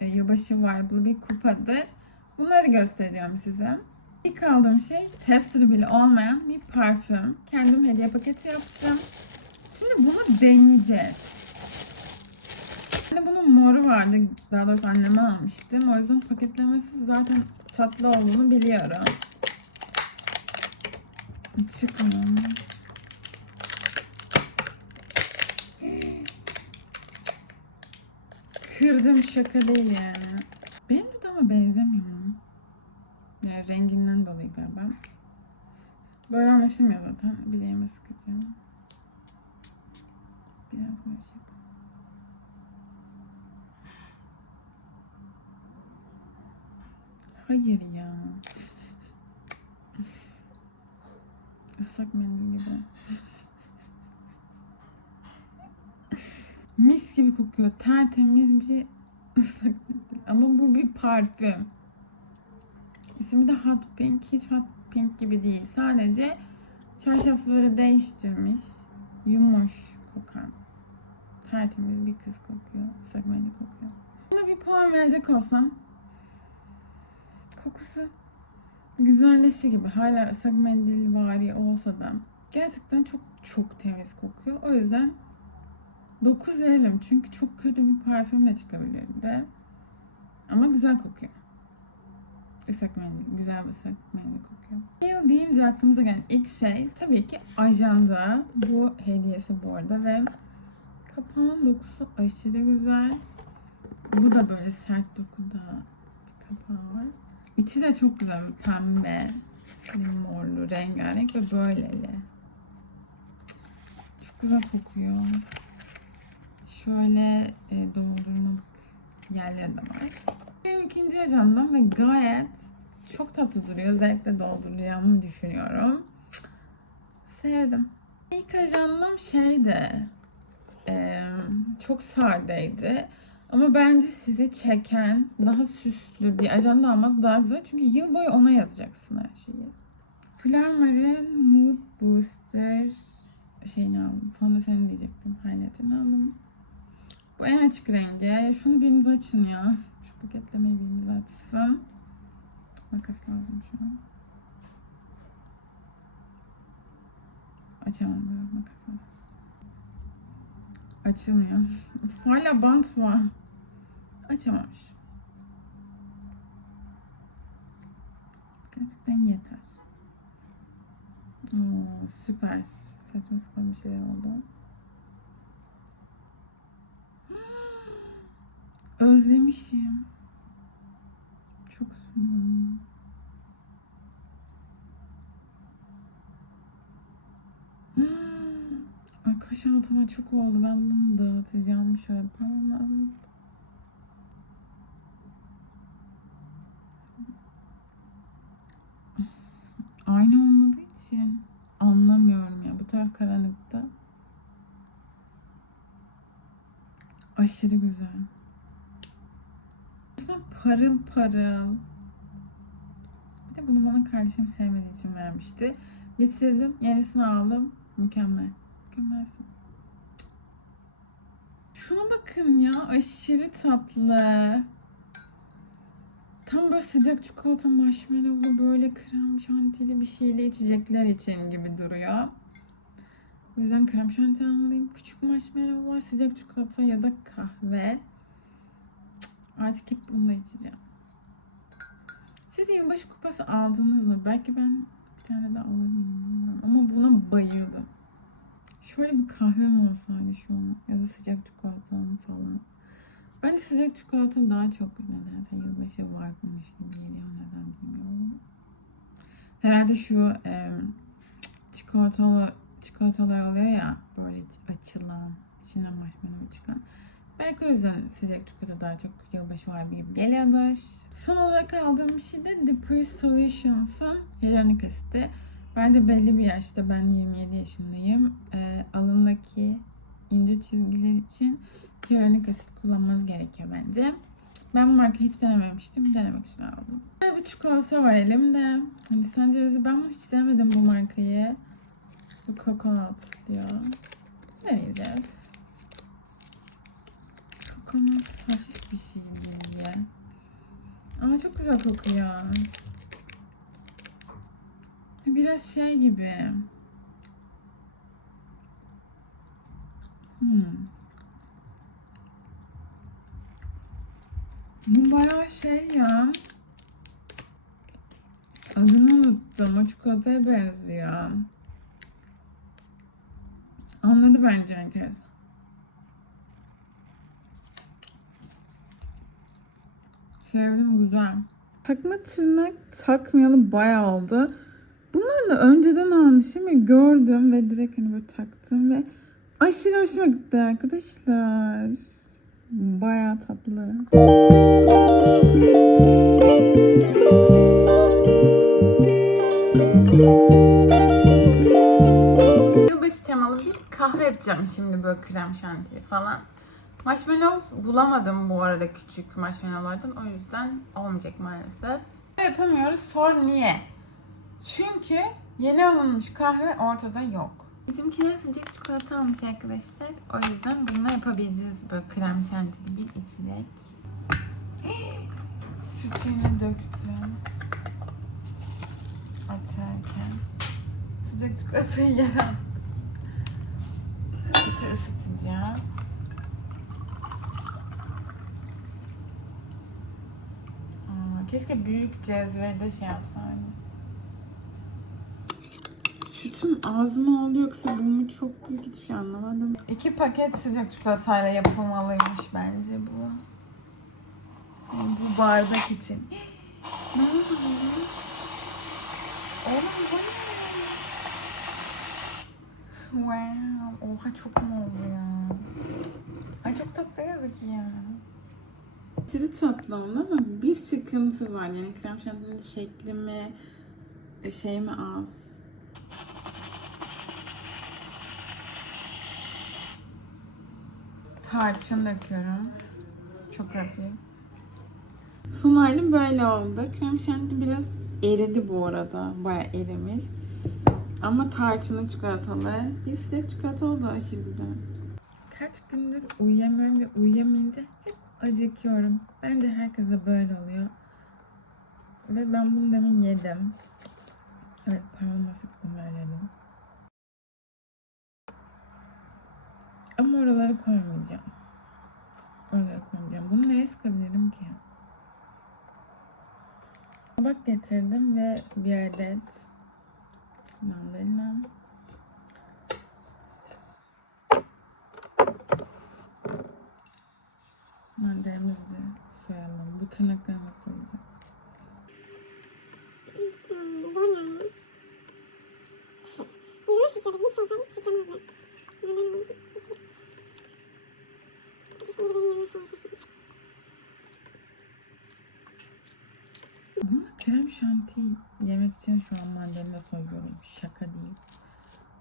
yılbaşı vibe'lı bir kupadır. Bunları gösteriyorum size. İlk aldığım şey tester bile olmayan bir parfüm. Kendim hediye paketi yaptım. Şimdi bunu deneyeceğiz. Şimdi bunun moru vardı. Daha doğrusu anneme almıştım. O yüzden paketlemesi zaten tatlı olduğunu biliyorum. Çıkalım. Kırdım şaka değil yani. Benim dudağıma benzemiyor mu? Yani renginden dolayı galiba. Böyle anlaşılmıyor zaten. Bileğime sıkacağım. Biraz böyle şey. Hayır ya. Islak mendil gibi. Mis gibi kokuyor. Tertemiz bir ıslak mendil. Ama bu bir parfüm. İsmi de Hot Pink. Hiç Hot Pink gibi değil. Sadece çarşafları değiştirmiş. Yumuş kokan. Tertemiz bir kız kokuyor. Islak mendil kokuyor. Buna bir puan verecek olsam kokusu güzelleşi gibi. Hala ıslak mendil vari olsa da gerçekten çok çok temiz kokuyor. O yüzden 9 veririm. Çünkü çok kötü bir parfümle çıkabilirdi. Ama güzel kokuyor. Islak mendil. Güzel bir ıslak mendil kokuyor. Yıl deyince aklımıza gelen ilk şey tabii ki ajanda. Bu hediyesi bu arada ve kapağın dokusu aşırı güzel. Bu da böyle sert dokuda bir kapağı var. İçi de çok güzel bir pembe, morlu, rengarenk ve böyleli. Çok güzel kokuyor. Şöyle e, doldurmalık yerleri de var. Benim ikinci ajandam ve gayet çok tatlı duruyor. Zevkle dolduracağımı düşünüyorum. Sevdim. İlk ajandam şeydi. e, çok sadeydi. Ama bence sizi çeken, daha süslü bir ajanda alması daha güzel. Çünkü yıl boyu ona yazacaksın her şeyi. Flormar'ın Mood Booster şeyini aldım. Fondöteni diyecektim. Highlight'ını aldım. Bu en açık rengi. Şunu biriniz açın ya. Şu paketlemeyi biriniz açsın. Makas lazım şu an. Açamam böyle makas lazım. Açılmıyor. Hala bant var. Açamamış. Gerçekten yeter. Oo, süper. Saçma sapan bir şeyler oldu. Özlemişim. Çok sürüyorum. Ay kaş altıma çok oldu. Ben bunu dağıtacağım şöyle. Aynı olmadığı için anlamıyorum ya. Bu taraf karanlıkta. Aşırı güzel. Parıl parıl. Bir de bunu bana kardeşim sevmediği için vermişti. Bitirdim. Yenisini aldım. Mükemmel. Mükemmelsin. Şuna bakın ya. Aşırı tatlı. Tam böyle sıcak çikolata marshmallowlu böyle krem şantili bir şeyle içecekler için gibi duruyor. O yüzden krem şanti almalıyım. Küçük marshmallow var. Sıcak çikolata ya da kahve. Artık hep bunu da içeceğim. Siz yılbaşı kupası aldınız mı? Belki ben bir tane daha alır mıyım. Ama buna bayıldım. Şöyle bir kahvem olsaydı şu an. Ya da sıcak çikolatam falan. Bence sıcak çikolata daha çok nedense yılbaşı varmış gibi geliyor. Neden bilmiyorum. Herhalde şu e, çikolatalı çikolatalar oluyor ya böyle açılan, içinden marshmallow çıkan. Belki o yüzden sıcak çikolata daha çok yılbaşı var gibi geliyordur. Son olarak aldığım şey de Depress Solutions'ın hyaluronik asiti. Bence belli bir yaşta ben 27 yaşındayım. E, alındaki ince çizgiler için hyaluronik asit kullanmanız gerekiyor bence. Ben bu markayı hiç denememiştim. Denemek için aldım. Bir çikolata var elimde. Hindistan cevizi. Ben bunu hiç denemedim bu markayı. Bu coconut diyor. deneyeceğiz. Kokonat hafif bir şey diye. Ama çok güzel kokuyor. Biraz şey gibi. Hmm. Bu bayağı şey ya. Adını unuttum. O çikolataya benziyor. Anladı bence herkes. Sevdim güzel. Takma tırnak takmayalı bayağı oldu. Bunları da önceden almışım ve gördüm ve direkt hani böyle taktım ve aşırı hoşuma gitti arkadaşlar. Bayağı tatlı. Yılbaşı temalı bir kahve yapacağım şimdi böyle krem şantiyi falan. Marshmallow bulamadım bu arada küçük marshmallowlardan. O yüzden olmayacak maalesef. Yapamıyoruz. Sor niye? Çünkü yeni alınmış kahve ortada yok. Bizimkiler sıcak çikolata almış arkadaşlar. O yüzden bununla yapabileceğiz böyle krem şantili bir içecek. Sütünü döktüm. Açarken. Sıcak çikolatayı yer attım. Sütü ısıtacağız. Aa, keşke büyük cezvede şey yapsaydım. Sütün az mı oldu yoksa bu mu çok büyük hiçbir şey anlamadım. İki paket sıcak çikolatayla yapılmalıymış bence bu. Yani bu bardak için. ne oldu bu? Oğlum bu ne? Wow. Oha çok mu oldu ya? Ay çok tatlı yazık ya. Aşırı tatlı oldu ama bir sıkıntı var. Yani krem şantinin şekli mi, e, şey mi az? Tarçın döküyorum. Çok hafif. Son hali böyle oldu. Krem şanti biraz eridi bu arada. Baya erimiş. Ama tarçınlı çikolatalı. Bir sıcak çikolata oldu aşırı güzel. Kaç gündür uyuyamıyorum ve uyuyamayınca hep acıkıyorum. Bence herkese böyle oluyor. Ve ben bunu demin yedim. Evet parmağıma sıktım öyle yedim. Ama oraları koymayacağım. Oraları koymayacağım. Bunu neye sıkabilirim ki? Tabak getirdim ve bir adet mandalina. Mandalinamızı soyalım. Bu tırnaklarını soyacağız. Zor yani. Yüzüne sıçradı. Cips olsaydı sıçramazdı. Neden olmuş? İkisini de benim yerime sorsa. Bunu krem şanti yemek için şu an mandalina soyuyorum. Şaka değil.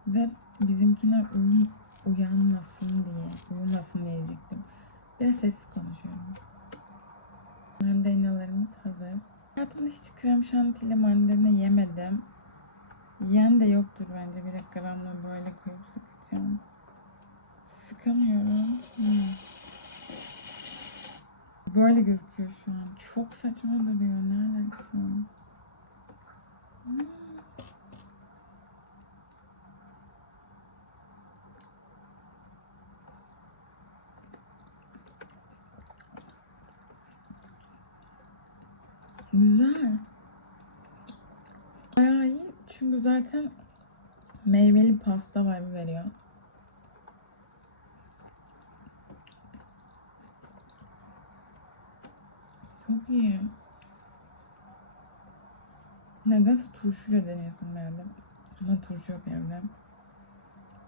Ve bizimkiler uyum, uyanmasın diye, uyumasın diye Biraz sessiz konuşuyorum. Mandalinalarımız hazır. Hayatımda hiç krem şantiyle mandalina yemedim. Yiyen de yoktur bence. Bir dakika ben bunu böyle koyup sıkacağım. Sıkamıyorum. Hmm. Böyle gözüküyor şu an. Çok saçma duruyor. Ne alakası var? Hmm. Güzel. Bayağı iyi. Çünkü zaten meyveli pasta var veriyor. Çok iyi. Nedense turşuyla deneyesim geldi. Ama turşu yok evde.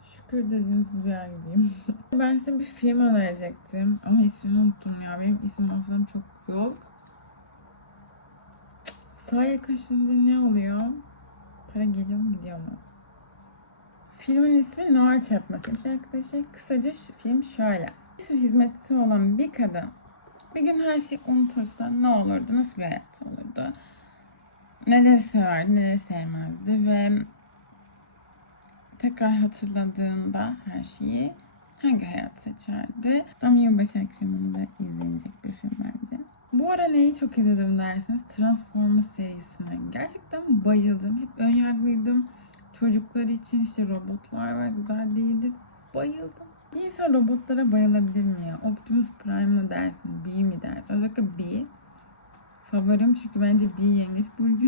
Şükür dediğiniz duyar gibiyim. ben size bir film önerecektim. Ama ismini unuttum ya. Benim isim hafızam çok yok. Sağ yaklaşınca ne oluyor? Para geliyor mu gidiyor mu? Filmin ismi Noir Çarpmasıymış arkadaşlar. Kısaca film şöyle. Bir sürü hizmetçisi olan bir kadın bir gün her şeyi unutursa ne olurdu? Nasıl bir hayat olurdu? Neleri severdi, neleri sevmezdi ve tekrar hatırladığında her şeyi hangi hayat seçerdi? Tam yılbaşı akşamında izlenecek bir film bence. Bu ara neyi çok izledim derseniz Transformers serisine. Gerçekten bayıldım. Hep önyargılıydım. Çocuklar için işte robotlar var güzel değildir. Bayıldım. Bir insan robotlara bayılabilir mi ya? Optimus Prime mı dersin? B mi dersin? Özellikle B. Favorim çünkü bence B yengeç burcu.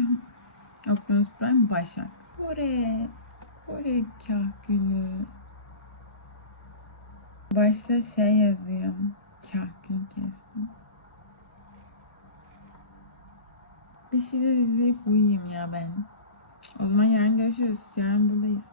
Optimus Prime Başak. Kore. Kore kahkülü. Başta şey yazıyor. Kahkül kestim. Bir şeyler izleyip uyuyayım ya ben. O zaman yarın görüşürüz. Yarın buradayız.